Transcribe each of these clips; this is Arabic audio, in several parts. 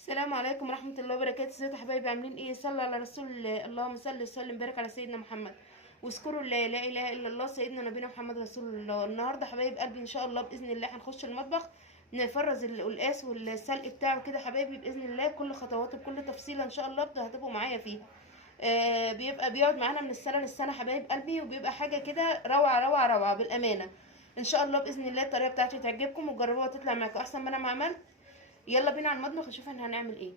السلام عليكم ورحمة الله وبركاته. ازيكم يا حبايبي؟ عاملين ايه؟ صلى على رسول الله. اللهم صل وسلم وبارك على سيدنا محمد واذكروا لا اله الا الله سيدنا نبينا محمد رسول الله. النهارده حبايب قلبي ان شاء الله باذن الله هنخش المطبخ نفرز القلقاس والسلق بتاعه كده حبايبي باذن الله، كل خطواته بكل تفصيله ان شاء الله هتبقوا معايا فيه. بيبقى بيقعد معانا من السنه للسنه حبايب قلبي، وبيبقى حاجه كده روعه روعه روعه بالامانه. ان شاء الله باذن الله الطريقه بتاعتي تعجبكم وتجربوها تطلع معاكم احسن ما انا ما عملت. يلا بينا على المطبخ نشوف احنا هنعمل ايه.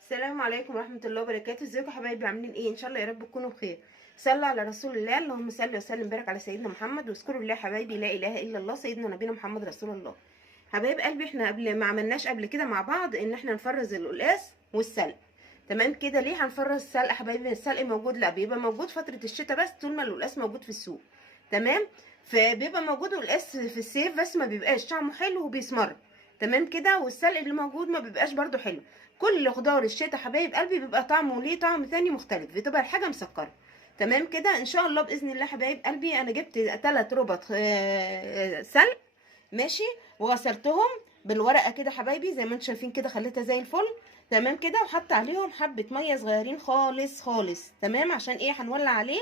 السلام عليكم ورحمة الله وبركاته. ازيكم يا حبايبي؟ عاملين ايه؟ ان شاء الله يا رب تكونوا بخير. صلوا على رسول الله. اللهم صل وسلم وبارك على سيدنا محمد واذكروا الله حبايبي لا اله الا الله سيدنا نبينا محمد رسول الله. حبايب قلبي احنا قبل ما عملناش قبل كده مع بعض ان احنا نفرز القلقاس والسلق. تمام كده. ليه هنفرز السلق حبايبي؟ السلق موجود؟ لا، بيبقى موجود فترة الشتاء بس طول ما القلقاس موجود في السوق. تمام. فبيبقى موجود القلقاس في الصيف بس ما بيبقاش طعمه حلو وبيسمر. تمام كده. والسلق اللي موجود ما بيبقاش برده حلو. كل خضار الشتاء حبايب قلبي بيبقى طعمه ليه طعم تاني مختلف، بتبقى الحاجه مسكره. تمام كده. ان شاء الله باذن الله حبايب قلبي انا جبت 3 ربط سلق ماشي، وغسلتهم بالورقه كده حبايبي زي ما انتم شايفين كده، خليتها زي الفل. تمام كده. وحط عليهم حبه ميه صغيرين خالص خالص. تمام. عشان ايه؟ هنولع عليه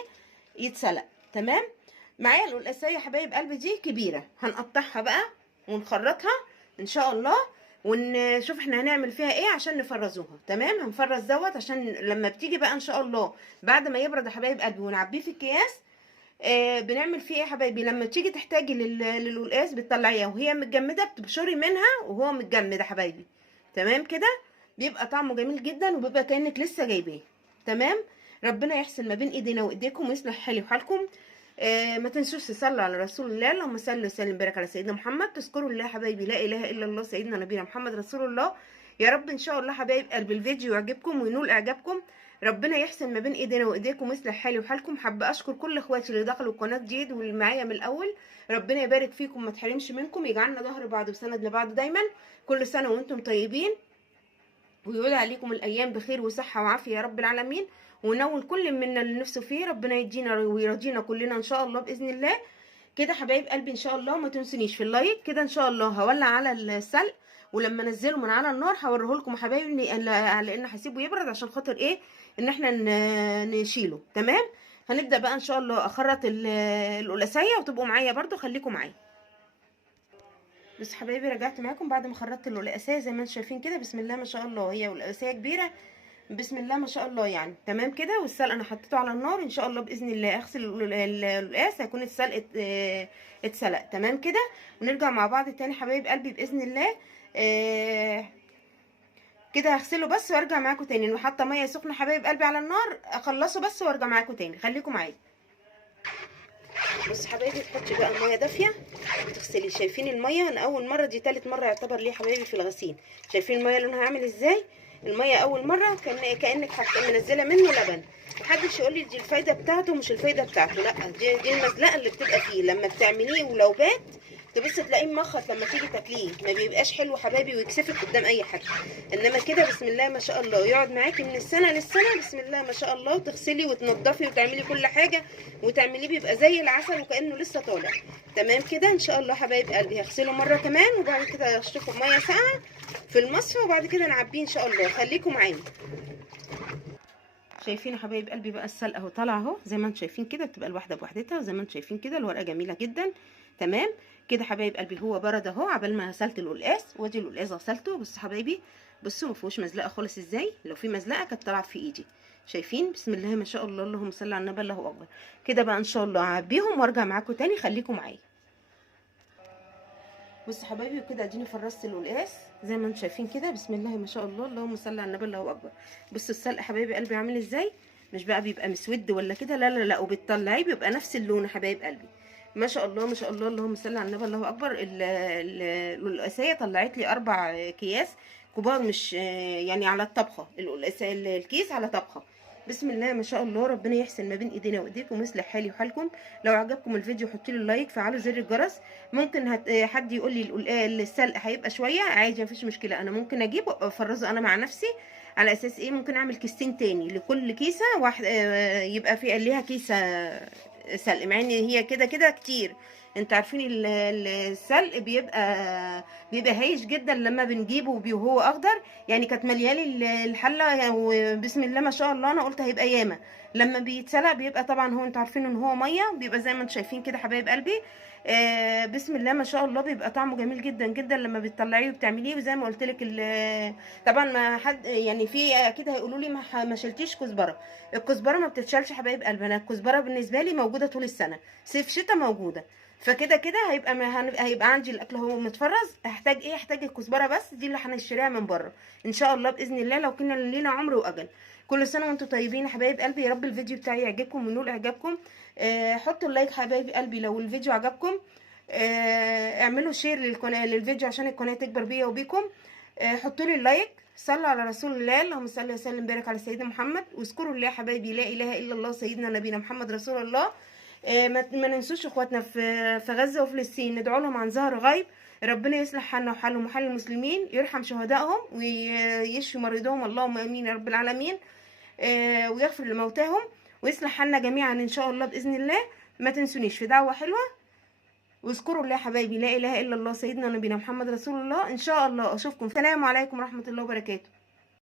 يتسلق. تمام. معايا القلقاسيه يا حبايب قلبي دي كبيره، هنقطعها بقى ونخرطها ان شاء الله، ونشوف احنا هنعمل فيها ايه عشان نفرزوها. تمام. هنفرز دوت عشان لما بتيجي بقى ان شاء الله بعد ما يبرد يا حبايب قلبي ونعبيه في الكياس. بنعمل فيه ايه يا حبايبي؟ لما تيجي تحتاجي للقلقاس بتطلعيها وهي متجمده، بتبشري منها وهو متجمد يا حبايبي. تمام كده. بيبقى طعمه جميل جدا وبيبقى كانك لسه جايباه. تمام. ربنا يحسن ما بين ايدينا وايديكم ويصلح حالي وحالكم. ما تنسوش تصلوا على رسول الله. اللهم صل وسلم وبارك على سيدنا محمد. تذكروا الله حبايبي لا اله الا الله سيدنا نبينا محمد رسول الله. يا رب ان شاء الله حبايب قلبي الفيديو يعجبكم وينول اعجابكم. ربنا يحسن ما بين ايدينا وايديكم ويصلح حالي وحالكم. حابه اشكر كل اخواتي اللي دخلوا القناه جديد واللي معايا من الاول. ربنا يبارك فيكم ما تحرمش منكم، يجعلنا ظهر بعض وسند لبعض دايما. كل سنه وانتم طيبين، ويعود عليكم الايام بخير وصحه وعافيه يا رب العالمين. ونول كل منا اللي نفسه فيه. ربنا يدينا ويرضينا كلنا ان شاء الله باذن الله. كده حبايب قلبي ان شاء الله ما تنسونيش في اللايك كده. ان شاء الله هولع على السلق، ولما انزله من على النار هوريه لكم يا حبايبي، لان هسيبه يبرد عشان خاطر ايه؟ ان احنا نشيله. تمام. هنبدا بقى ان شاء الله اخرط القلاسيه وتبقوا معايا برده، خليكم معايا. بس حبايبي رجعت معاكم بعد ما خرطت القلقاسيه زي ما انتم شايفين كده. بسم الله ما شاء الله، هي قلقاسيه كبيره بسم الله ما شاء الله يعني. تمام كده. والسلق انا حطيته على النار ان شاء الله باذن الله اغسل القلقاس هيكون السلق اتسلق. تمام كده. ونرجع مع بعض تاني حبايب قلبي باذن الله. كده هغسله بس وارجع معاكم تاني. انا حاطه ميه سخنه حبايب قلبي على النار، اخلصه بس وارجع معاكم تاني، خليكم معايا. بص حبايبي تحطي بقى الميه دافيه وتغسلي. شايفين الميه؟ انا اول مره دي تالت مره يعتبر ليه حبايبي في الغسيل. شايفين الميه لونها عامل ازاي؟ الميه اول مره كانك منزله منه لبن. محدش يقول لي دي الفايده بتاعته مش الفايده بتاعته، لا، دي المزلقه اللي بتبقى فيه لما بتعمليه. ولو بات تبص تلاقيه مخط لما تيجي تاكليه، ما بيبقاش حلو حبايبي ويكسفك قدام اي حد. انما كده بسم الله ما شاء الله يقعد معاكي من السنه للسنه بسم الله ما شاء الله، وتغسلي وتنضفي وتعملي كل حاجه وتعمليه بيبقى زي العسل وكانه لسه طالع. تمام كده. ان شاء الله حبايب قلبي هغسله مره كمان وبعد كده اشطفه بميه ساقعه في المصفى وبعد كده نعبيه ان شاء الله. خليكم معايا. شايفين يا حبايب قلبي بقى السلق اهو طالع اهو زي ما انتم شايفين كده، بتبقى الواحده بوحدتها وزي ما انتم شايفين كده الورقه جميله جدا. تمام كده حبايب قلبي. هو برد اهو عبال ما غسلت القلقاس، وادي القلقاس غسلته. بصوا حبايبي، بصوا ما فيهوش مزلقه خالص ازاي، لو في مزلقه كانت طلعت في ايدي. شايفين؟ بسم الله ما شاء الله. اللهم صل على النبي. الله اكبر. كده بقى ان شاء الله اعبيهم وارجع معاكم تاني، خليكم معايا. بصوا حبايبي وكده اديني فرست القلقاس زي ما انتم شايفين كده. بسم الله ما شاء الله. اللهم صل على النبي. الله اكبر. بصوا السلق حبايبي قلبي عامل ازاي، مش بقى بيبقى مسود ولا كده، لا لا لا، وبتطلعيه بيبقى نفس اللون يا حبايب قلبي. ما شاء الله ما شاء الله. اللهم صل على النبي. الله اكبر. القلقاسيه طلعت لي 4 اكياس كبار، مش يعني على الطبخه. الكيس على طبخه. بسم الله ما شاء الله. ربنا يحسن ما بين ايدينا وايديكم ويصلح حالي وحالكم. لو عجبكم الفيديو حطوا لي اللايك، فعلوا زر الجرس. ممكن حد يقول لي السلق هيبقى شويه عادي مفيش مشكله، انا ممكن اجيب افرزه انا مع نفسي. على اساس ايه؟ ممكن اعمل كيستين تاني لكل كيسه واحد، يبقى في ليها كيسه سلق، مع ان هي كده كده كتير. انتوا عارفين السلق بيبقى هايش جدا لما بنجيبه وهو اخضر. يعني كانت مليالي الحله، وبسم الله ما شاء الله انا قلت هيبقى ياما. لما بيتسلق بيبقى طبعا هو انتوا عارفين ان هو ميه، بيبقى زي ما انتوا شايفين كده حبايب قلبي. بسم الله ما شاء الله بيبقى طعمه جميل جدا جدا لما بتطلعيه وبتعمليه. وزي ما قلت لك طبعا ما حد يعني في اكيد هيقولوا لي ما شلتيش كزبره. الكزبره ما بتتشالش حبايب قلبنا. الكزبره بالنسبه لي موجوده طول السنه، صيف شتاء موجوده. فكده كده هيبقى عندي الاكل هو متفرز. هحتاج ايه؟ هحتاج الكزبره بس، دي اللي هنشتريها من بره ان شاء الله باذن الله لو كنا لينا عمر واجل. كل سنه وانتم طيبين يا حبايب قلبي. يا رب الفيديو بتاعي يعجبكم ونول اعجابكم. حطوا اللايك حبايب قلبي لو الفيديو عجبكم. اعملوا شير للفيديو عشان القناه تكبر بيا وبيكم. حطوا لي اللايك. صلوا على رسول الله، اللهم صل وسلم وبارك على سيدنا محمد. واذكروا الله يا حبايبي، لا اله الا الله سيدنا نبينا محمد رسول الله. ما ننسوش اخواتنا في غزه وفلسطين، ندعو لهم عن ظهر غيب. ربنا يصلح حالنا وحالهم وحال المسلمين، يرحم شهدائهم ويشفي مريضهم، اللهم امين يا رب العالمين. ويغفر لموتاهم ويصلح حالنا جميعا ان شاء الله باذن الله. ما تنسونيش في دعوه حلوه. واذكروا الله يا حبايبي، لا اله الا الله سيدنا نبينا محمد رسول الله. ان شاء الله اشوفكم. السلام عليكم ورحمه الله وبركاته.